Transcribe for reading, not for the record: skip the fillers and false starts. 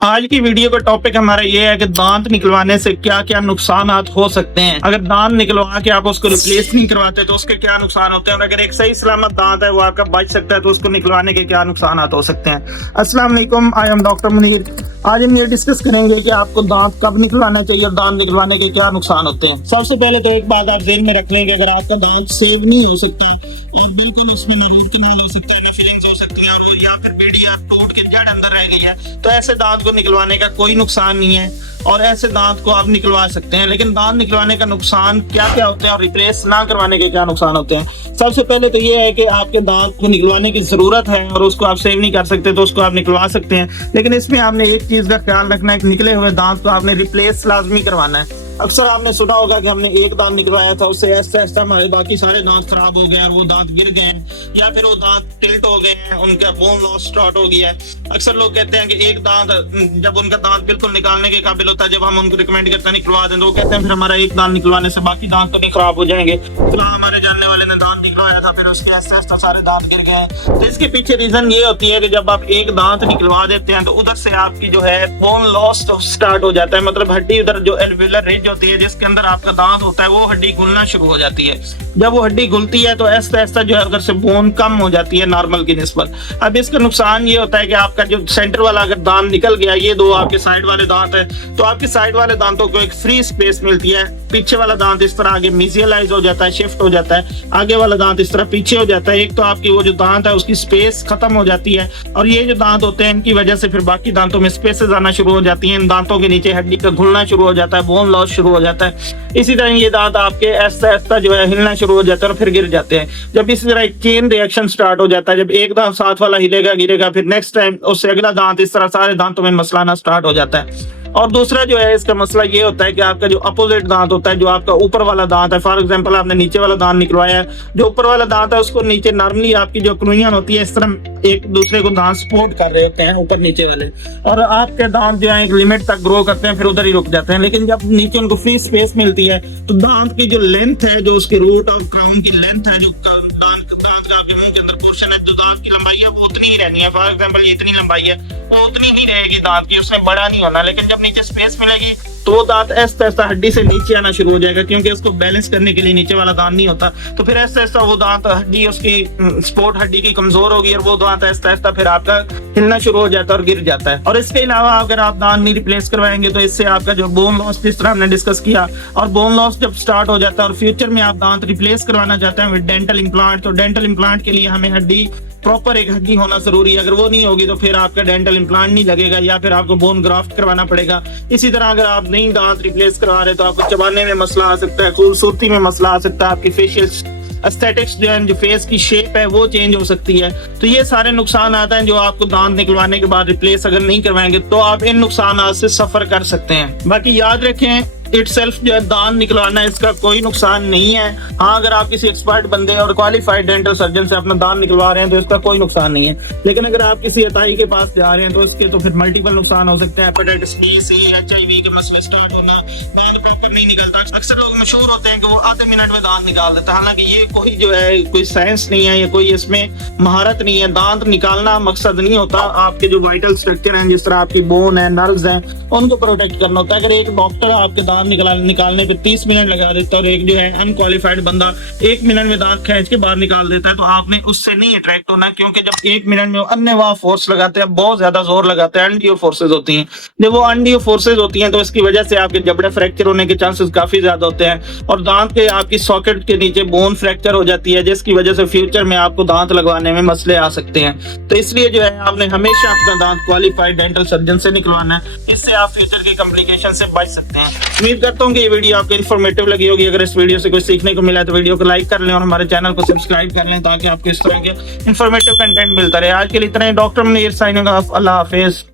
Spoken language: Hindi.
आज की वीडियो का टॉपिक हमारा ये है कि दांत निकलवाने से क्या क्या नुकसान हो सकते हैं। अगर दांत निकलवा के आप उसको रिप्लेस नहीं करवाते तो उसके क्या नुकसान होते हैं, और अगर एक सही सलामत दांत है वो आपका बच सकता है तो उसको निकलवाने के क्या नुकसान हो सकते हैं। अस्सलाम वालेकुम, आई एम डॉक्टर मुनीर। आज हम ये डिस्कस करेंगे कि आपको दांत कब निकलवाना चाहिए और दांत निकलवाने के क्या नुकसान होते हैं। सबसे पहले तो एक बात आप ध्यान में रख लेंगे, अगर आपका दांत सेव नहीं हो सकता, बिल्कुल उसमें रूट कैनाल हो सकता है, फिलिंग्स हो सकती है और या फिर पेड़ी टूट के जड़ अंदर रह गई है, तो ऐसे दांत को निकलवाने का कोई नुकसान नहीं है और ऐसे दांत को आप निकलवा सकते हैं। लेकिन दांत निकलवाने का नुकसान क्या क्या होते हैं और रिप्लेस ना करवाने के क्या नुकसान होते हैं। सबसे पहले तो ये है कि आपके दांत को निकलवाने की जरूरत है और उसको आप सेव नहीं कर सकते तो उसको आप निकलवा सकते हैं, लेकिन इसमें आपने एक चीज का ख्याल रखना है कि निकले हुए दांत को आपने रिप्लेस लाजमी करवाना है। अक्सर आपने सुना होगा कि हमने एक दांत निकलवाया था, उससे ऐसा ऐसा हमारे बाकी सारे दांत खराब हो गए और वो दांत गिर गए हैं या फिर वो दांत टिल्ट हो गए हैं, उनका बोन लॉस स्टार्ट हो गया है। अक्सर लोग कहते हैं कि एक दांत, जब उनका दांत बिल्कुल निकालने के काबिल होता है, जब हम उनको रिकमेंड करते हैं निकलवा दें, तो वो कहते हैं फिर हमारा एक दांत निकलवाने से बाकी दांत तो नहीं खराब हो जाएंगे। तो हमारे जानने वाले ने दांत निकलवाया था, फिर उसके ऐसे ऐसा सारे दांत गिर गए। तो इसके पीछे रीजन ये होती है कि जब आप एक दांत निकलवा देते हैं तो उधर से आपकी जो है बोन लॉस स्टार्ट हो जाता है, मतलब हड्डी उधर जो एल्वियोलर रिज होती है जिसके अंदर आपका दांत होता है वो हड्डी घुलना शुरू हो जाती है। जब वो हड्डी घुलती है तो ऐसा ऐसा जो है उधर से बोन कम हो जाती है नॉर्मल की निस्बत। अब इसका नुकसान ये होता है कि आपका जो सेंटर वाला अगर दांत निकल गया, ये दो आपके साइड वाले दांत है, तो आपके साइड वाले दांतों को एक फ्री स्पेस मिलती है। पीछे वाला दांत इस तरह आगे मिजियलाइज हो जाता है, शिफ्ट हो जाता है, आगे वाला दांत इस तरह पीछे हो जाता है। एक तो आपकी वो जो दांत है उसकी स्पेस खत्म हो जाती है और ये जो दांत होते हैं इनकी वजह से फिर बाकी दांतों में स्पेसेस आना शुरू हो जाती हैं। इन दांतों के नीचे हड्डी का घुलना शुरू हो जाता है, बोन लॉस शुरू हो जाता है। इसी तरह ये दांत आपके ऐसा ऐसा जो है हिलना शुरू हो जाता है और फिर गिर जाते हैं। जब इसी तरह एक चेन रिएक्शन स्टार्ट हो जाता है, जब एक दांत साथ वाला हिलेगा गिरेगा, फिर नेक्स्ट टाइम उससे अगला दांत, इस तरह सारे दांतों में मसला आना स्टार्ट हो जाता है। और दूसरा जो है इसका मसला ये होता है कि आपका जो अपोजिट दांत होता है, जो आपका ऊपर वाला दांत है, फॉर एग्जांपल आपने नीचे वाला दांत निकलवाया है, जो ऊपर वाला दांत है उसको नीचे नॉर्मली आपकी जो क्रूनियन होती है इस तरह एक दूसरे को दांत सपोर्ट कर रहे होते हैं ऊपर नीचे वाले, और आपके दांत जो है एक लिमिट तक ग्रो करते हैं फिर उधर ही रुक जाते हैं। लेकिन जब नीचे उनको फ्री स्पेस मिलती है तो दांत की जो लेंथ है, जो उसके रूट और क्राउन की लेंथ है, जो दांत का आपके मुंह के अंदर पोर्शन है, जो दांत की लंबाई है वो उतनी ही रहनी है। फॉर एग्जांपल ये इतनी लंबाई है वो उतनी ही रहेगी दांत की, उसमें बड़ा नहीं होना। लेकिन जब नीचे स्पेस मिलेगी तो वो दांत ऐसा ऐसा हड्डी से नीचे आना शुरू हो जाएगा, क्योंकि उसको बैलेंस करने के लिए नीचे वाला दांत नहीं होता। तो फिर ऐसा ऐसा वो दांत हड्डी उसकी सपोर्ट हड्डी की कमजोर होगी और वो दांत ऐसा ऐसा फिर आपका हिलना शुरू हो जाता है और गिर जाता है। और इसके अलावा अगर आप दांत नहीं रिप्लेस करवाएंगे तो इससे आपका जो बोन लॉस, जिस तरह हमने डिस्कस किया, और बोन लॉस जब स्टार्ट हो जाता है और फ्यूचर में आप दांत रिप्लेस करवाना चाहते हैं विद डेंटल इम्प्लांट, तो डेंटल इम्प्लांट के लिए हमें हड्डी, प्रॉपर एक हड्डी होना जरूरी है। अगर वो नहीं होगी तो फिर आपका डेंटल इम्प्लांट नहीं लगेगा या फिर आपको बोन ग्राफ्ट करवाना पड़ेगा। इसी तरह अगर आप नहीं दांत रिप्लेस करवा रहे तो आपको चबाने में मसला आ सकता है, खूबसूरती में मसला आ सकता है, आपकी फेशियल एस्थेटिक्स जो है, जो फेस की शेप है वो चेंज हो सकती है। तो ये सारे नुकसान आते हैं जो आपको दांत निकलवाने के बाद रिप्लेस अगर नहीं करवाएंगे तो आप इन नुकसान से सफर कर सकते हैं। बाकी याद रखें, इटसेल्फ जो है दांत निकलवाना इसका कोई नुकसान नहीं है। हाँ, अगर आप किसी एक्सपर्ट बंदे और क्वालिफाइड डेंटल सर्जन से अपना दांत निकलवा रहे हैं तो इसका कोई नुकसान नहीं है। लेकिन अगर आप किसी अताई के पास जा रहे हैं तो इसके तो फिर मल्टीपल नुकसान हो सकते हैं। हेपेटाइटिस बी, सी, HIV के मसले स्टार्ट होना, दांत प्रॉपर नहीं निकलता। अक्सर लोग मशहूर होते हैं कि वो आधे मिनट में दांत निकाल देता है, हालांकि ये कोई जो है कोई साइंस नहीं है या कोई इसमें महारत नहीं है। दांत निकालना मकसद नहीं होता, आपके जो वाइटल स्ट्रक्चर हैं, जिस तरह आपकी बोन है, नर्व्स हैं, उनको प्रोटेक्ट करना होता है। अगर एक डॉक्टर आपके दांत निकालने पे 30 मिनट लगा देता है और एक जो है अनक्वालिफाइड बंदा 1 मिनट में दांत खींच के बाहर निकाल देता है, तो आपने उससे नहीं अट्रैक्ट होना, क्योंकि जब 1 मिनट में अन्य फोर्स लगाते हैं, बहुत ज्यादा जोर लगाते हैं, अनड्यू फोर्सेज होती हैं। जब वो अनड्यू फोर्सेज होती हैं तो इसकी वजह से आपके जबड़े फ्रैक्चर होने के चांसेस काफी ज्यादा होते हैं और दांत के आपकी सॉकेट के नीचे बोन फ्रैक्चर हो जाती है, जिसकी वजह से फ्यूचर में आपको दांत लगवाने में मसले आ सकते हैं। तो इसलिए जो है आपने हमेशा अपना दांत क्वालिफाइड डेंटल सर्जन से निकलवाना है, इससे आप फ्यूचर की कॉम्प्लिकेशन से बच सकते हैं। उम्मीद करता हूँ कि ये वीडियो आपको इन्फॉर्मेटिव लगी होगी। अगर इस वीडियो से कुछ सीखने को मिला तो वीडियो को लाइक कर लें और हमारे चैनल को सब्सक्राइब कर लें ताकि आपको इस तरह के इन्फॉर्मेटिव कंटेंट मिलता रहे। आज के लिए इतना ही। Doctor Munir signing off. अल्लाह हाफिज।